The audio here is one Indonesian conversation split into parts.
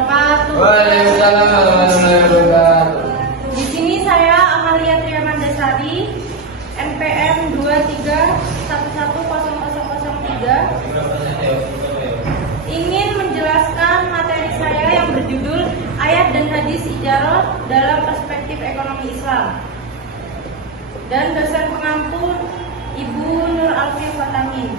wabarakatuh. Waalaikumsalam warahmatullahi wabarakatuh. Di sini saya Amalia Triamandasari, NPM 23110003, ingin menjelaskan materi saya yang berjudul Ayat dan Hadis Ijarah dalam Perspektif Ekonomi Islam. Dan dosen pengampu Ibu Nur Alfie Fatamin.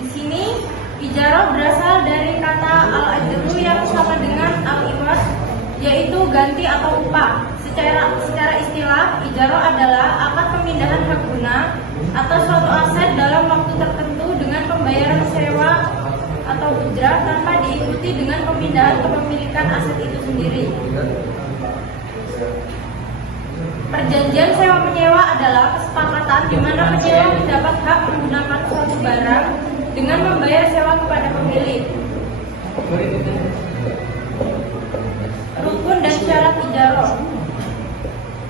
Di sini ijarah berasal dari kata al-ajru yang sama dengan al-iwad, yaitu ganti atau upah. Secara istilah, ijarah adalah akad pemindahan hak guna atau suatu aset dalam waktu tertentu dengan pembayaran sewa atau ujrah tanpa diikuti dengan pemindahan kepemilikan aset itu sendiri. Perjanjian sewa menyewa adalah kesepakatan di mana penyewa mendapat hak menggunakan suatu barang dengan membayar sewa kepada pemilik. Rukun dan syarat ijarah.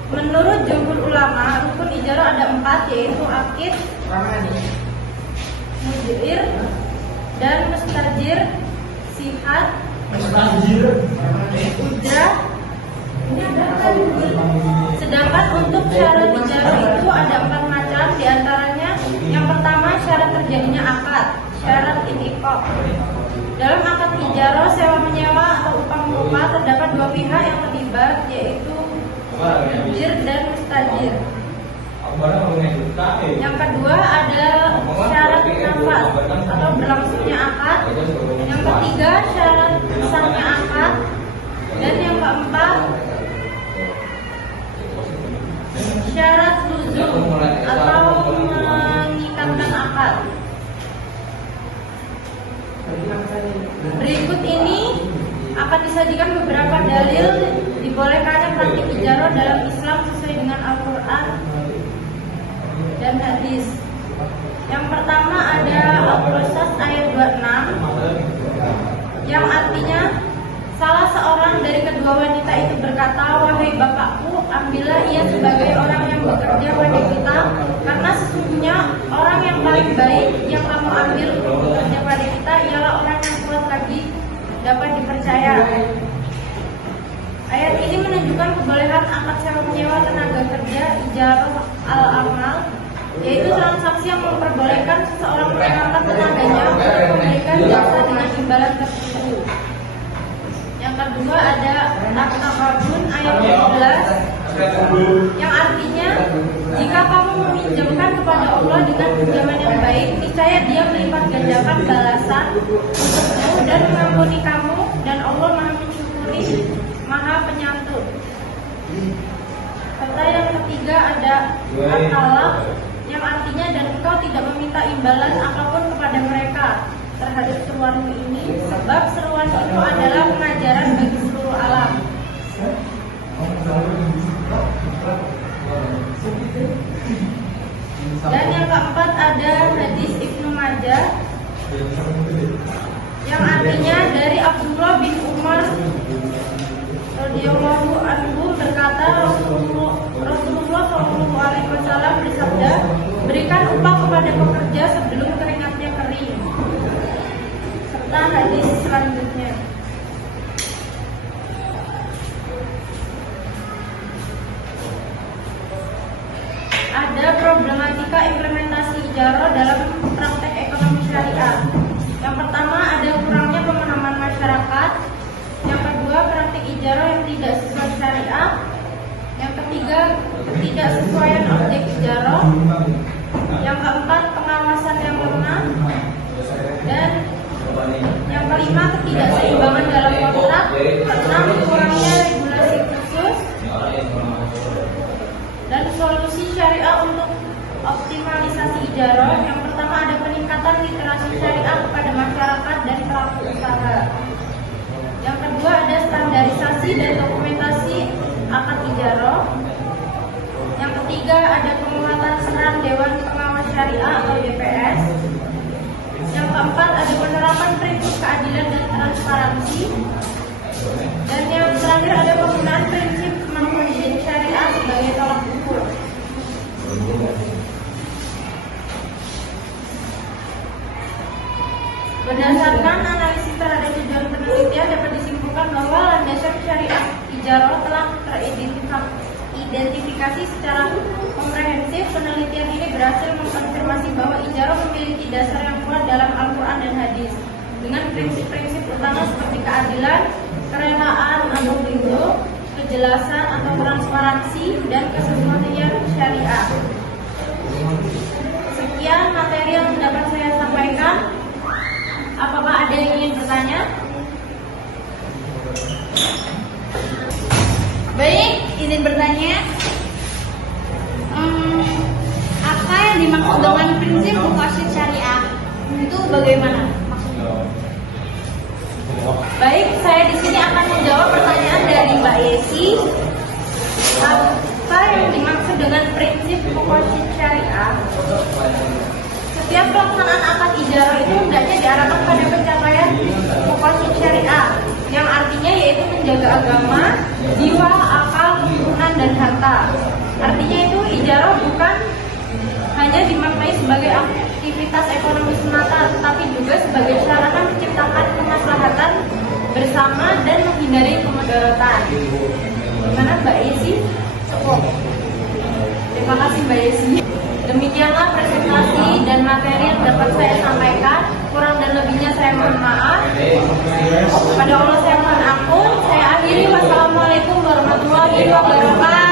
Menurut jumhur ulama, rukun ijarah ada 4, yaitu akid, mujir, dan mustajir, sihat, ujrah. Sedangkan untuk syarat ijarah itu ada 4 macam, diantaranya yang pertama syarat terjadinya akad, syarat inqaq. Dalam akad ijarah sewa menyewa atau upah menyewa terdapat 2 pihak yang terlibat, yaitu mujir dan mustajir. Yang kedua ada syarat nafas atau berlangsungnya akad. Yang ketiga syarat sahnya akad. Dan yang keempat syarat luzum atau mengikatkan akad. Berikut ini akan disajikan beberapa dalil dibolehkannya praktik ijarah dalam Islam sesuai dengan Al-Quran dan hadis. Yang pertama ada Al-Qasas ayat 26 yang artinya salah seorang dari kedua wanita itu berkata, "Wahai bapakku, ambillah ia sebagai orang yang bekerja pada kita, karena sesungguhnya orang yang paling baik yang kamu ambil untuk bekerja pada kita ialah orang yang kuat lagi dapat dipercaya." Ayat ini menunjukkan kebolehan akad sewa menyewa tenaga kerja ijarah al-amal, yaitu transaksi yang memperbolehkan seseorang mengangkat tenaganya untuk memberikan jasa dengan imbalan tertentu. Yang kedua ada At-Taghabun ayat 12 yang artinya jika kamu meminjamkan kepada Allah dengan pinjaman yang baik, niscaya Dia melipat gandakan balasan untukmu dan mengampuni kamu, dan Allah Maha mensyukuri, Maha penyantun. Serta yang ketiga ada At-Talaq yang artinya dan engkau tidak meminta imbalan apapun kepada mereka terhadap seruanmu ini, sebab seruan itu adalah pengajaran bagi seluruh alam. Dan yang keempat ada hadis Ibnu Majah yang artinya dari Abdullah bin Umar radhiyallahu anhu berkata, Rasulullah SAW bersabda, "Berikan upah kepada pekerja sebelum keringatnya kering." Serta hadis selanjutnya. Ada problematika implementasi ijarah dalam praktek ekonomi syariah. Yang pertama ada kurangnya pemahaman masyarakat. Yang kedua praktek ijarah yang tidak sesuai syariah. Yang ketiga ketidaksesuaian objek ijarah. Yang keempat pengawasan yang lemah. Dan yang kelima ketidakseimbangan dalam kontrak. Keenam kurangnya regulasi khusus. Dan solusi syariah untuk optimalisasi ijarah. Yang pertama ada peningkatan literasi syariah kepada masyarakat dan pelaku usaha. Yang kedua ada standarisasi dan dokumentasi akad ijarah. Yang ketiga ada penguatan peran Dewan Pengawas Syariah atau DPS. Yang keempat ada penerapan prinsip keadilan dan transparansi. Dan yang terakhir ada penggunaan prinsip kemampuan syariah sebagai tolak ukur. Berdasarkan analisis terhadap tujuan penelitian dapat disimpulkan bahwa landasan syariah ijarah telah teridentifikasi secara komprehensif. Penelitian ini berhasil mengkonfirmasi bahwa ijarah memiliki dasar yang kuat dalam Al-Quran dan hadis dengan prinsip-prinsip utama seperti keadilan, kerelaan atau ridho, kejelasan atau transparansi, dan kesesuaian syariah. Sekian materi yang dapat saya sampaikan. Apakah ada yang ingin bertanya? Baik, izin bertanya. Apa yang dimaksud dengan prinsip muqasid syariah? Itu bagaimana maksudnya? Baik, saya di sini akan menjawab pertanyaan dari Mbak Yesi. Apa yang dimaksud dengan prinsip muqasid syariah? Setiap pelaksanaan akad ijarah itu hendaknya diarahkan pada pencapaian muqasid syariah, yang artinya yaitu menjaga agama, jiwa, akal, keturunan, dan harta. Artinya itu ijarah bukan hanya dimaknai sebagai aktivitas ekonomi semata, tetapi juga sebagai sarana menciptakan kemaslahatan bersama dan menghindari kemudaratan. Gimana Mbak Yesi? Terima kasih Mbak Yesi. Demikianlah presentasi dan materi yang dapat saya sampaikan. Kurang dan lebihnya saya mohon maaf. Kepada Allah saya mohon ampun. Saya akhiri. Wassalamualaikum warahmatullahi wabarakatuh.